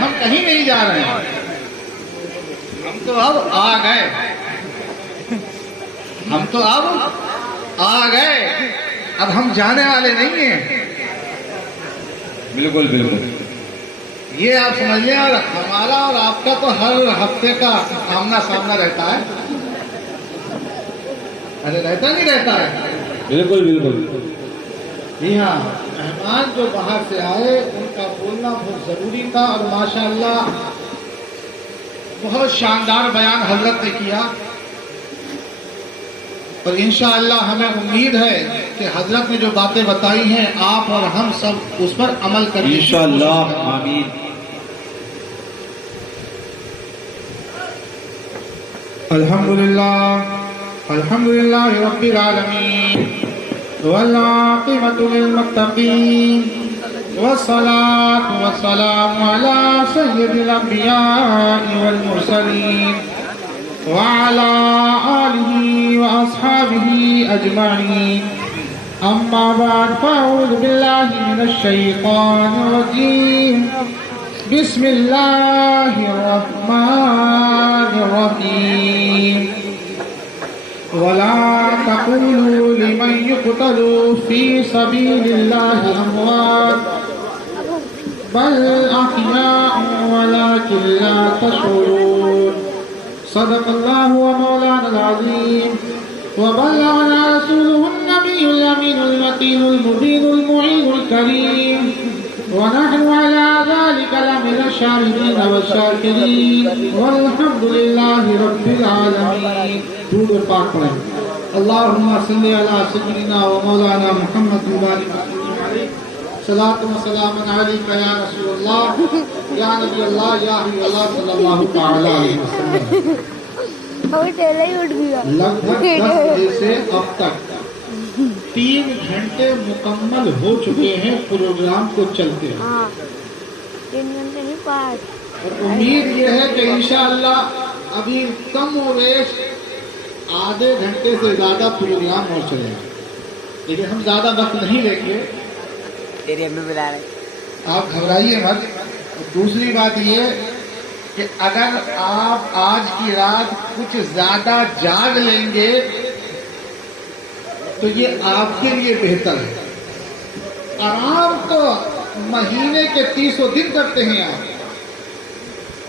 ہم کہیں نہیں جا رہے ہیں، ہم تو اب آ گئے، ہم تو اب آ گئے، اب ہم جانے والے نہیں ہیں۔ بالکل بالکل، یہ آپ سمجھ لیں، اور ہمارا اور آپ کا تو ہر ہفتے کا آمنا سامنا رہتا ہے، ارے رہتا نہیں رہتا ہے؟ بالکل بالکل، جی ہاں، مہمان جو باہر سے آئے ان کا بولنا بہت ضروری تھا، اور ماشاءاللہ بہت شاندار بیان حضرت نے کیا، اور انشاءاللہ ہمیں امید ہے کہ حضرت نے جو باتیں بتائی ہیں آپ اور ہم سب اس پر عمل کریں انشاءاللہ، آمین۔ الحمدللہ رب العالمین، والعاقبۃ للمتقین، والصلاة والسلام علی سید الانبیاء والمرسلین، وعلى آلہ واصحابہ اجمعین، اما بعد فاعوذ باللہ من الشیطان الرجیم، بسم اللہ الرحمن الرحیم، ولا تقولوا لمن يقتل في سبيل الله أموات بل أحياء ولكن لا تشعرون، صدق الله ومولانا العظيم، وبلغنا رسوله النبي الأمين المتين المبين المعين الكريم، ونحن على ذلك لمن الشاهدين والشاكرين، والحمد لله رب العالمين۔ درود پاک پڑھیں۔ اللهم صل على سيدنا ومولانا محمد وبارك وسلم عليه، صلاة وسلام عليك يا رسول الله يا نبي الله يا حبيب الله صلى الله تعالى عليه وسلم۔ لگ بھگ 10 بجے سے اب تک 3 گھنٹے مکمل ہو چکے ہیں پروگرام کو چلتے ہیں، اور امید یہ ہے کہ انشاءاللہ ابھی کم و بیش آدھے گھنٹے سے زیادہ پروگرام اور چلے گا، لیکن ہم زیادہ وقت نہیں لیں گے، آپ گھبرائیے مت۔ دوسری بات یہ کہ اگر آپ آج کی رات کچھ زیادہ جاگ لیں گے تو یہ آپ کے لیے بہتر ہے۔ آرام تو مہینے کے 30 دن کرتے ہیں آپ،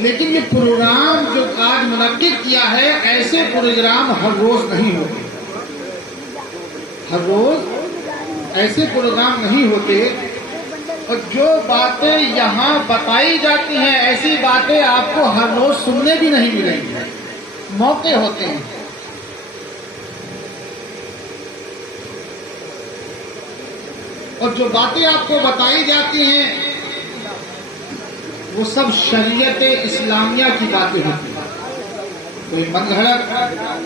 لیکن یہ پروگرام جو آج منعقد کیا ہے، ایسے پروگرام ہر روز نہیں ہوتے، ہر روز ایسے پروگرام نہیں ہوتے، اور جو باتیں یہاں بتائی جاتی ہیں ایسی باتیں آپ کو ہر روز سننے بھی نہیں ملیں گی، موقع ہوتے ہیں۔ اور جو باتیں آپ کو بتائی جاتی ہیں وہ سب شریعت اسلامیہ کی باتیں ہوتی ہیں، کوئی من گھڑت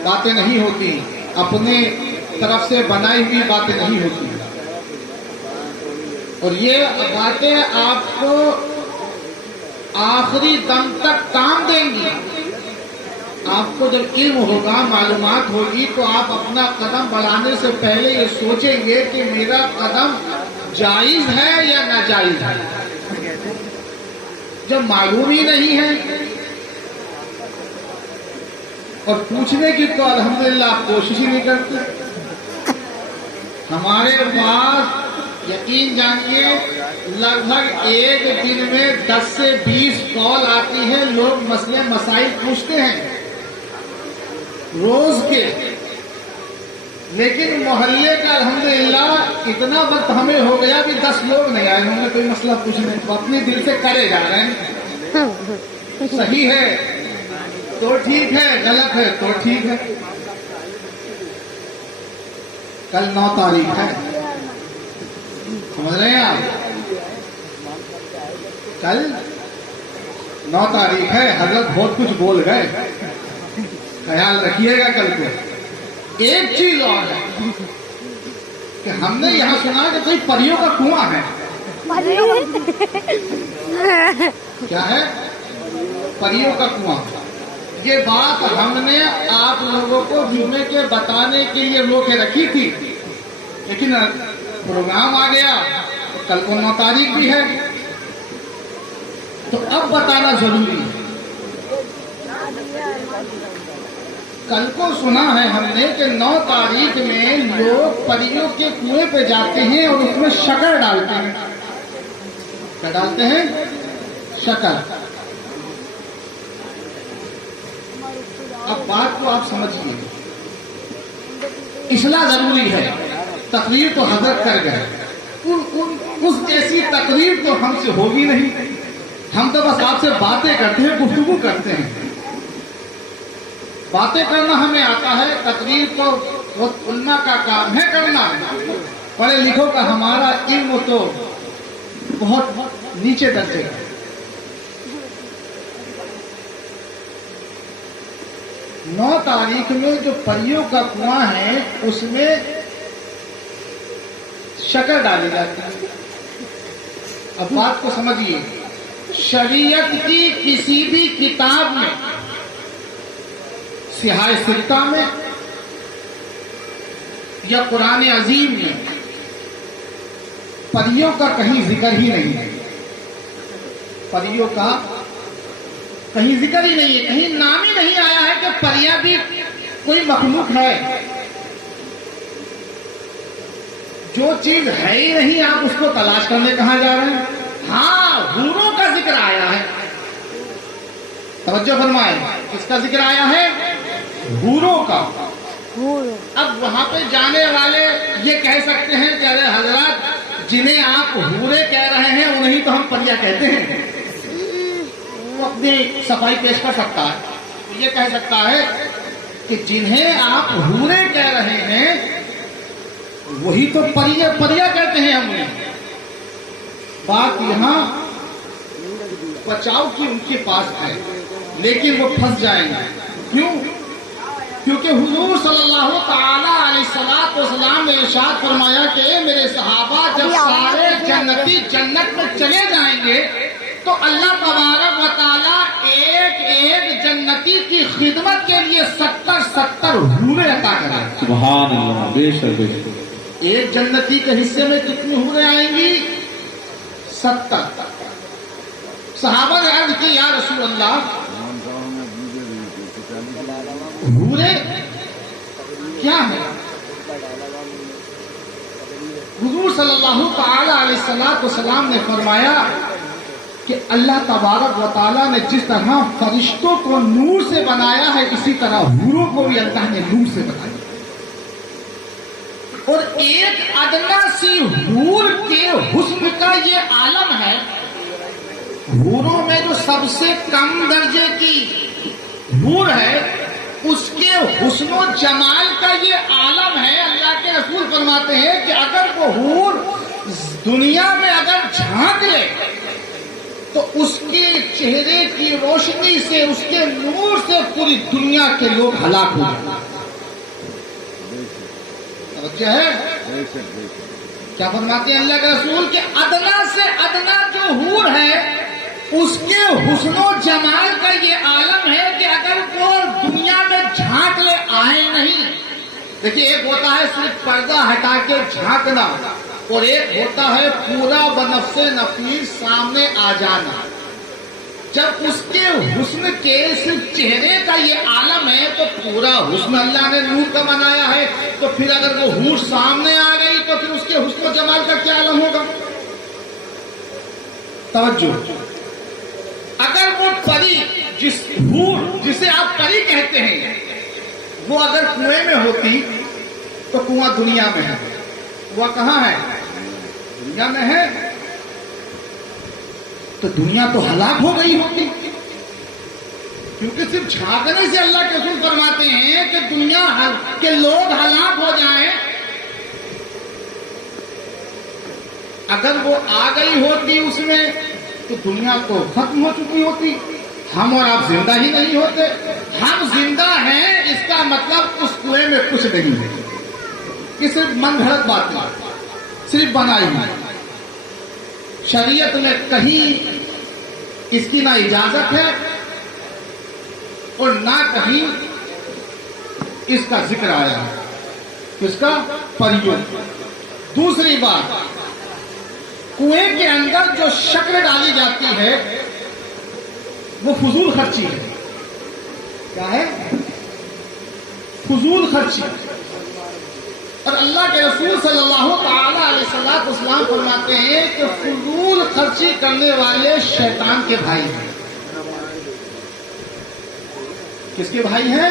باتیں نہیں ہوتی، اپنے طرف سے بنائی ہوئی باتیں نہیں ہوتی، اور یہ باتیں آپ کو آخری دم تک کام دیں گی۔ آپ کو جب علم ہوگا، معلومات ہوگی، تو آپ اپنا قدم بڑھانے سے پہلے یہ سوچیں گے کہ میرا قدم جائز ہے یا ناجائز ہے۔ جب معلوم ہی نہیں ہے اور پوچھنے کی تو الحمدللہ آپ کوشش ہی نہیں کرتے۔ ہمارے پاس یقین جانیے لگ بھگ ایک دن میں 10 سے 20 کال آتی ہے، لوگ مسئلے مسائل پوچھتے ہیں روز کے، لیکن محلے کا الحمدللہ اتنا وقت ہمیں ہو گیا بھی 10 لوگ نہیں آئے ہوں گے کوئی مسئلہ پوچھنے، تو اپنے دل سے کرے جا رہے ہیں، صحیح ہے تو ٹھیک ہے، غلط ہے تو ٹھیک ہے۔ کل 9 تاریخ ہے، سمجھ رہے ہیں آپ؟ کل 9 تاریخ ہے، حضرت بہت کچھ بول گئے، خیال رکھیے گا کل کو۔ ایک چیز اور ہے کہ ہم نے یہاں سنا کہ کوئی پریوں کا کنواں ہے، کیا ہے؟ پریوں کا کنواں۔ یہ بات ہم نے آپ لوگوں کو جمعے کے بتانے کے لیے روکے رکھی تھی، لیکن پروگرام آ گیا، کل کو 9 تاریخ بھی ہے، تو اب بتانا ضروری ہے. کل کو سنا ہے ہم نے کہ 9 تاریخ میں لوگ پریوں کے کنویں پہ جاتے ہیں اور اس میں شکر ڈالتے ہیں. کیا ڈالتے ہیں؟ شکر. اب بات کو آپ سمجھیے، اصلاح ضروری ہے. تقریر تو حضرت کر گئے، اس جیسی تقریر تو ہم سے ہوگی نہیں. ہم تو بس آپ سے باتیں کرتے ہیں، گفتگو کرتے ہیں. باتیں کرنا ہمیں آتا ہے، تقریر تو وہ علماء کا کام ہے کرنا. پڑھے لکھوں کا ہمارا علم تو بہت نیچے درجے کا. نو تاریخ میں جو پریوں کا کنواں ہے اس میں شکر ڈالی جاتی ہے. اب بات کو سمجھیے، شریعت کی کسی بھی کتاب میں، سیاہ ستہ میں یا قرآن عظیم میں پریوں کا کہیں ذکر ہی نہیں ہے. پریوں کا کہیں ذکر ہی نہیں ہے، کہیں نام ہی نہیں آیا ہے کہ پریاں بھی کوئی مخلوق ہے. جو چیز ہے ہی نہیں آپ اس کو تلاش کرنے کہاں جا رہے ہیں؟ ہاں، حوروں کا ذکر آیا ہے. توجہ فرمائیں، کس کا ذکر آیا ہے؟ حوروں کا. اب وہاں پہ جانے والے یہ کہہ سکتے ہیں کہ ارے حضرات، جنہیں آپ حورے کہہ رہے ہیں انہیں تو ہم پریاں کہتے ہیں. وہ اپنی صفائی پیش کر سکتا ہے، یہ کہہ سکتا ہے کہ جنہیں آپ حورے کہہ رہے ہیں وہی تو پریاں کہتے ہیں ہم نے. بات یہاں بچاؤ کی ان کے پاس ہے، لیکن وہ پھنس جائیں گے. کیوں؟ کیونکہ حضور صلی اللہ تعالی علیہ وسلم نے ارشاد فرمایا کہ اے میرے صحابہ، جب سارے جنتی جنت میں چلے جائیں گے تو اللہ تبارک و تعالی ایک ایک جنتی کی خدمت کے لیے 70 حوریں عطا کریں. سبحان اللہ، بے شک بے شک. ایک جنتی کے حصے میں کتنی حوریں آئیں گی؟ 70. صحابہ نے عرض کی یا رسول اللہ، حوریں کیا ہے؟ حضور صلی اللہ تعالی علیہ وسلم نے فرمایا کہ اللہ تبارک و تعالیٰ نے جس طرح فرشتوں کو نور سے بنایا ہے، اسی طرح حوروں کو بھی اللہ نے نور سے بنایا. اور ایک ادنا سی حور کے حسن کا یہ عالم ہے. حوروں میں جو سب سے کم درجے کی حور ہے، اس کے حسن و جمال کا یہ عالم ہے. اللہ کے رسول فرماتے ہیں کہ اگر وہ حور دنیا میں اگر جھانک لے تو اس کے چہرے کی روشنی سے، اس کے نور سے پوری دنیا کے لوگ ہلاک ہو جائیں. توجہ ہے؟ کیا فرماتے ہیں اللہ کے رسول کہ ادنا سے ادنا جو حور ہے اس کے حسن و جمال کا یہ عالم ہے کہ اگر وہ دنیا میں جھانک لے آئے نہیں. دیکھیے، ایک ہوتا ہے صرف پردہ ہٹا کے جھانکنا، اور ایک ہوتا ہے پورا بنفس نفیس سامنے آ جانا. جب اس کے حسن کے صرف چہرے کا یہ عالم ہے تو پورا حسن اللہ نے نور کا بنایا ہے، تو پھر اگر وہ حور سامنے آ گئی تو پھر اس کے حسن و جمال کا کیا عالم ہوگا؟ توجہ. اگر وہ پری، جس حور جسے آپ پری کہتے ہیں، وہ اگر کنویں میں ہوتی تو کنواں دنیا میں ہے. وہ کہاں ہے؟ دنیا میں ہے. تو دنیا تو ہلاک ہو گئی ہوتی، کیونکہ صرف جھانکنے سے اللہ کے رسول فرماتے ہیں کہ دنیا کے لوگ ہلاک ہو جائیں. اگر وہ آ گئی ہوتی اس میں تو دنیا تو ختم ہو چکی ہوتی. ہم اور آپ زندہ ہی نہیں ہوتے. ہم زندہ ہیں، اس کا مطلب اس کنویں میں کچھ نہیں ہے کہ صرف من گھڑت باتیں، صرف بنائی ہوئی. شریعت میں کہیں اس کی نہ اجازت ہے اور نہ کہیں اس کا ذکر آیا ہے. اس کا پریوں. دوسری بات، کنویں کے اندر جو شکر ڈالی جاتی ہے وہ فضول خرچی ہے. کیا ہے؟ فضول خرچی. اور اللہ کے رسول صلی اللہ تعالی علیہ وسلم فرماتے ہیں کہ فضول خرچی کرنے والے شیطان کے بھائی ہیں. کس کے بھائی ہیں؟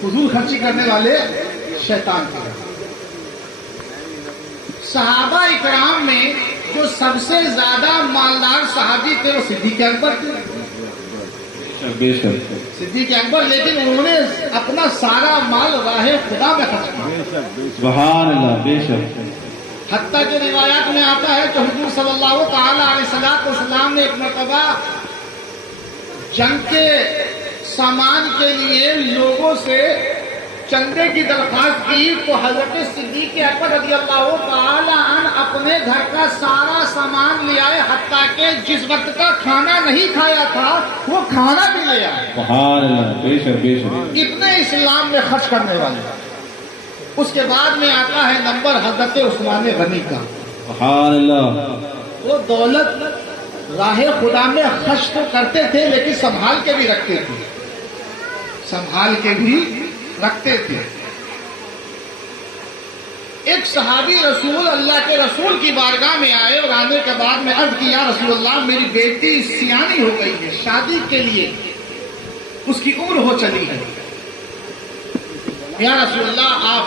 فضول خرچی کرنے والے شیطان کے. صحابہ اکرام میں جو سب سے زیادہ مالدار صحابی تھے وہ صدیق اکبر تھے. صدیق اکبر، لیکن انہوں نے اپنا سارا مال راہ خدا میں خرچ کیا. سبحان اللہ. بے شک. حتیٰ کہ روایات میں آتا ہے کہ حضور صلی اللہ تعالی علیہ وسلم نے ایک مرتبہ جنگ کے سامان کے لیے لوگوں سے چندے کی درخواست کی تو حضرت صدیق اکبر رضی اللہ تعالی عنہ اپنے گھر کا سارا سامان لے آئے، حتیٰ کہ جس وقت کا کھانا نہیں کھایا تھا وہ کھانا بھی لے آئے. سبحان اللہ. بے شک. بے شک. کتنے اسلام میں خرچ کرنے والے. اس کے بعد میں آتا ہے نمبر حضرت عثمان غنی کا. سبحان اللہ. وہ دولت راہ خدا میں خرچ تو کرتے تھے لیکن سنبھال کے بھی رکھتے تھے. سنبھال کے بھی رکھتے تھے. ایک صحابی رسول اللہ کے رسول کی بارگاہ میں آئے اور آنے کے بعد میں عرض کیا رسول اللہ میری بیٹی سیانی ہو گئی ہے، شادی کے لیے اس کی عمر ہو چلی ہے. یا رسول اللہ آپ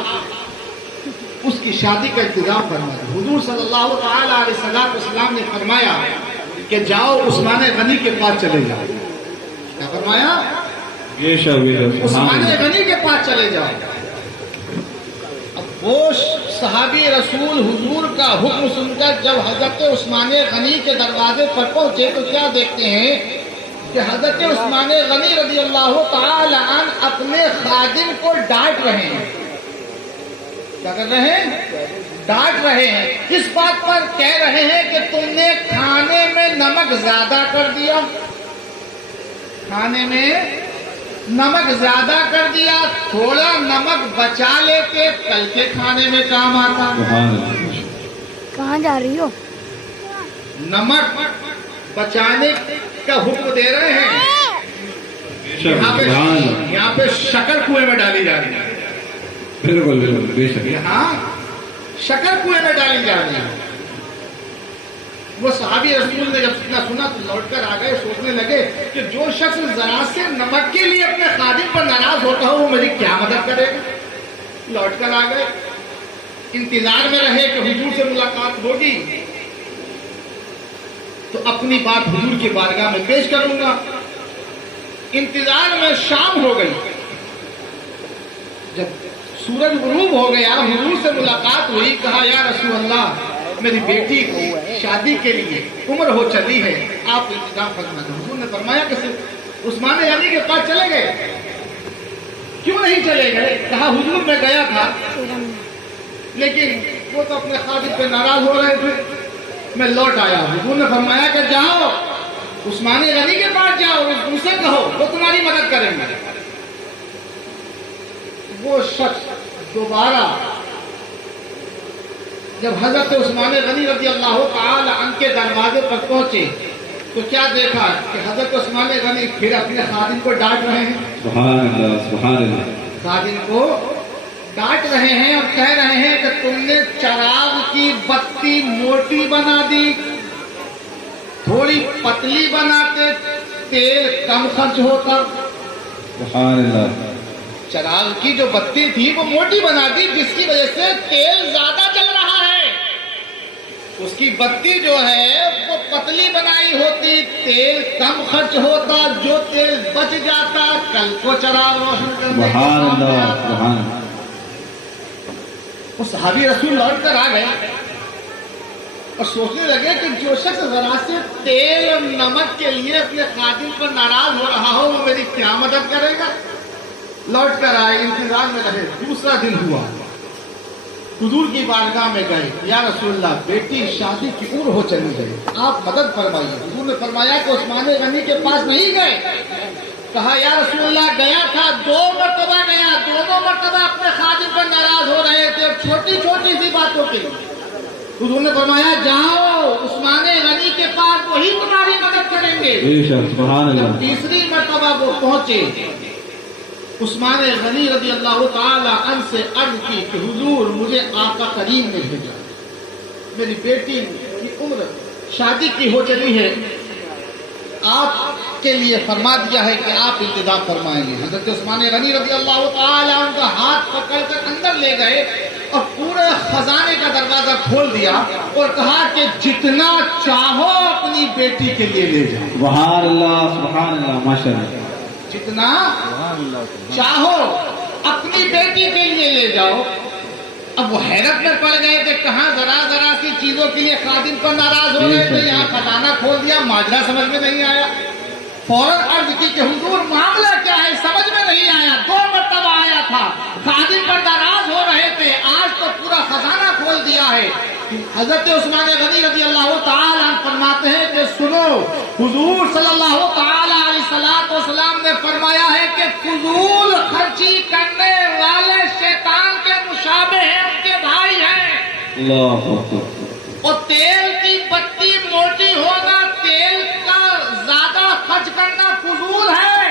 اس کی شادی کا انتظام فرما دیں. حضور صلی اللہ تعالی علیہ وسلم نے فرمایا کہ جاؤ عثمان غنی کے پاس چلے جاؤ. کیا فرمایا؟ بے شک. بے شک. عثمان غنی کے پاس چلے جاؤ. اب وہ صحابی رسول حضور کا حکم سن کر جب حضرت عثمان غنی کے دروازے پر پہنچے تو کیا دیکھتے ہیں کہ حضرت عثمان غنی رضی اللہ تعالی عنہ اپنے خادم کو ڈانٹ رہے ہیں. کیا کر رہے ہیں؟ ڈانٹ رہے ہیں. کس بات پر؟ کہہ رہے ہیں کہ تم نے کھانے میں نمک زیادہ کر دیا، کھانے میں نمک زیادہ کر دیا، تھوڑا نمک بچا لیتے کل کے کھانے میں کام آتا. کہاں جا رہی ہو؟ نمک بچانے کا حکم دے رہے ہیں. یہاں پہ شکر کنویں میں ڈالی جا رہی ہے. بالکل بالکل. بے شک. یہاں شکر کنویں میں ڈالی جا رہی ہے. وہ صحابی رسول نے جب سنا تو لوٹ کر آ گئے، سوچنے لگے کہ جو شخص ذرا سے نمک کے لیے اپنے خادم پر ناراض ہوتا ہو وہ میری کیا مدد کرے گا. لوٹ کر آ گئے، انتظار میں رہے کہ حضور سے ملاقات ہوگی تو اپنی بات حضور کی بارگاہ میں پیش کروں گا. انتظار میں شام ہو گئی. جب سورج غروب ہو گیا حضور سے ملاقات ہوئی. کہا یا رسول اللہ میری بیٹی کی شادی کے لیے عمر ہو چلی ہے، آپ انتظام فرما دیں. حضور نے فرمایا کہ صرف عثمان غنی کے پاس چلے گئے. کیوں نہیں چلے گئے؟ کہا حضور میں گیا تھا لیکن وہ تو اپنے خادم پہ ناراض ہو رہے تھے، میں لوٹ آیا. حضور نے فرمایا کہ جاؤ عثمان غنی کے پاس جاؤ، ان سے کہو وہ تمہاری مدد کریں گے. وہ شخص دوبارہ جب حضرت عثمان غنی رضی اللہ تعالی عنہ کے دروازے پر پہنچے تو کیا دیکھا کہ حضرت عثمان غنی پھر اپنے خادم کو ڈانٹ رہے ہیں. سبحان اللہ. سبحان اللہ. خادم کو ڈانٹ رہے ہیں اور کہہ رہے ہیں کہ تم نے چراغ کی بتی موٹی بنا دی، تھوڑی پتلی بناتے تیل کم خرچ ہوتا. سبحان اللہ. چراغ کی جو بتی تھی وہ موٹی بنا دی جس کی وجہ سے تیل زیادہ جل رہا ہے. اس کی بتی جو ہے وہ پتلی بنائی ہوتی تیل کم خرچ ہوتا، جو تیل بچ جاتا کل کو چراغ روشن کرنے. سبحان اللہ. سبحان اللہ. وہ صحابی رسول لوٹ کر آ گئے اور سوچنے لگے کہ جو شخص ذرا سے تیل اور نمک کے لیے اپنے خادم پر ناراض ہو رہا ہو وہ میری کیا مدد کرے گا. لوٹ کر آئے، انتظار میں رہے. دوسرا دن ہوا، حضور کی بارگاہ میں گئے. یا رسول اللہ بیٹی شادی کی عمر ہو چلی گئی، آپ مدد فرمائیے. حضور نے فرمایا کہ عثمان غنی کے پاس نہیں گئے. کہا یا رسول اللہ گیا تھا، 2 مرتبہ گیا، دونوں مرتبہ اپنے خادم پر ناراض ہو رہے تھے چھوٹی چھوٹی سی باتوں کے لیے. حضور نے فرمایا جاؤ عثمان غنی کے پاس، وہی تمہاری مدد کریں گے۔ بے شک سبحان اللہ۔ تیسری مرتبہ وہ پہنچے، عثمان غنی رضی اللہ تعالی عنہ سے عرض کی کہ حضور مجھے آقا کریم نے بھیجا، میری بیٹی کی عمر شادی کی ہو چلی ہے، آپ کے لیے فرما دیا ہے کہ آپ انتظام فرمائیں گے۔ حضرت عثمان غنی رضی اللہ تعالی عنہ کا ہاتھ پکڑ کر اندر لے گئے اور پورے خزانے کا دروازہ کھول دیا اور کہا کہ جتنا چاہو اپنی بیٹی کے لیے لے جاؤ، سبحان اللہ ماشاء اللہ۔ جتنا چاہو اپنی بیٹی کے لیے لے جاؤ۔ اب وہ حیرت میں پڑ گئے کہ کہاں ذرا سی چیزوں کے لیے خادم پر ناراض ہو گئے تھے، یہاں خزانہ کھول دیا، ماجرا سمجھ میں نہیں آیا۔ فوراً عرض کی کہ حضور معاملہ کیا ہے، سمجھ میں نہیں آیا، 2 مرتبہ آیا تھا، خادم پر ناراض ہو رہے تھے، آج تو پورا خزانہ کھول دیا ہے۔ حضرت عثمان غنی رضی اللہ تعالی عنہ فرماتے ہیں کہ سنو، حضور صلی اللہ تعالی علیہ وسلم نے فرمایا ہے کہ فضول خرچی کرنے والے شیطان کے مشابہ ہیں، ان کے بھائی ہیں۔ اللہ اکبر۔ اور تیل کی بتی موٹی ہونا، تیل کا زیادہ خرچ کرنا فضول ہے،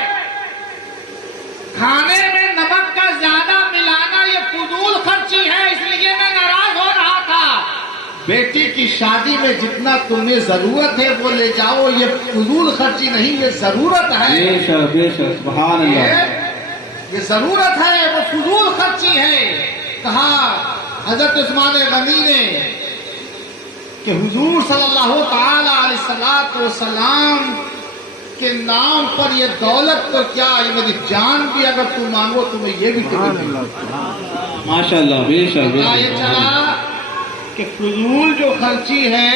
کھانے میں نمک کا زیادہ ملانا یہ فضول خرچی ہے، اس لیے میں ناراض ہو رہا تھا۔ بیٹی کی شادی میں جتنا تمہیں ضرورت ہے وہ لے جاؤ، یہ فضول خرچی نہیں، یہ ضرورت ہے، بے شک سبحان اللہ۔ یہ ضرورت ہے، وہ فضول خرچی ہے۔ کہا حضرت عثمان غنی نے کہ حضور صلی اللہ تعالی علیہ وسلم کے نام پر یہ دولت تو کیا، یہ میری جان بھی اگر تم مانگو تو میں یہ بھی تمہیں دوں گا۔ ماشاء اللہ بے شک۔ یہ چلا کہ فضول جو خرچی ہے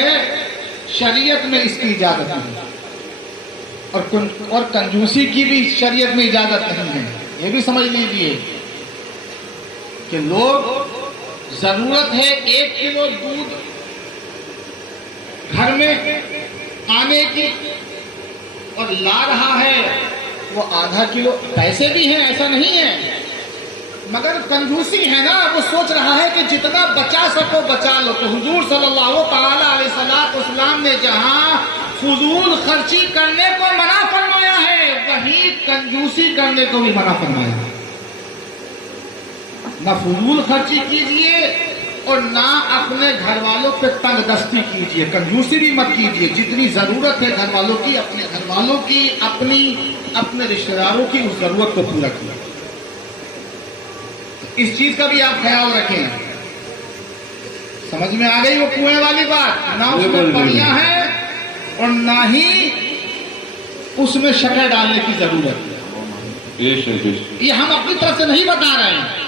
شریعت میں اس کی اجازت نہیں، اور کنجوسی کی بھی شریعت میں اجازت نہیں ہے۔ یہ بھی سمجھ لیجیے کہ لوگ ضرورت ہے 1 کلو دودھ گھر میں آنے کی اور لا رہا ہے وہ آدھا کلو، پیسے بھی ہیں ایسا نہیں ہے، مگر کنجوسی ہے نا، وہ سوچ رہا ہے کہ جتنا بچا سکو بچا لو۔ تو حضور صلی اللہ تعالی علیہ وسلم نے جہاں فضول خرچی کرنے کو منع فرمایا ہے، وہیں کنجوسی کرنے کو بھی منع فرمایا ہے۔ نہ فضول خرچی کیجئے اور نہ اپنے گھر والوں پہ تنگ دستی کیجئے، کنجوسی بھی مت کیجئے، جتنی ضرورت ہے گھر والوں کی، اپنے گھر والوں کی، اپنے رشتہ داروں کی، اس ضرورت کو پورا کیجئے۔ اس چیز کا بھی آپ خیال رکھیں۔ سمجھ میں آ گئی وہ کنویں والی بات؟ نہ اس میں پڑیاں ہیں اور نہ ہی اس میں شکر ڈالنے کی ضرورت ہے۔ یہ ہم اپنی طرف سے نہیں بتا رہے ہیں۔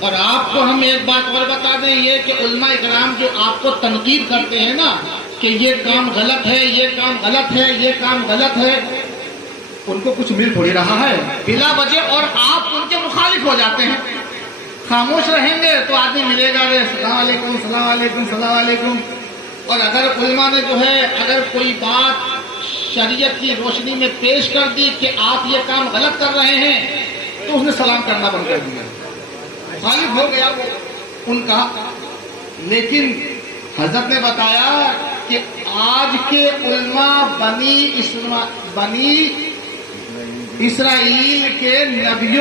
اور آپ کو ہم ایک بات اور بتا دیں، یہ کہ علماء اکرام جو آپ کو تنقید کرتے ہیں نا کہ یہ کام غلط ہے، یہ کام غلط ہے، یہ کام غلط ہے، ان کو کچھ مل تھوڑی رہا ہے بلا وجہ، اور آپ ان کے مخالف ہو جاتے ہیں۔ خاموش رہیں گے تو آدمی ملے گا، السلام علیکم السلام علیکم السلام علیکم۔ اور اگر علماء نے جو ہے اگر کوئی بات شریعت کی روشنی میں پیش کر دی کہ آپ یہ کام غلط کر رہے ہیں، تو اس نے سلام کرنا بند کر دیا، مخالف ہو گیا وہ ان کا۔ لیکن حضرت نے بتایا کہ آج کے علماء بنی اسرائیل کے نبیوں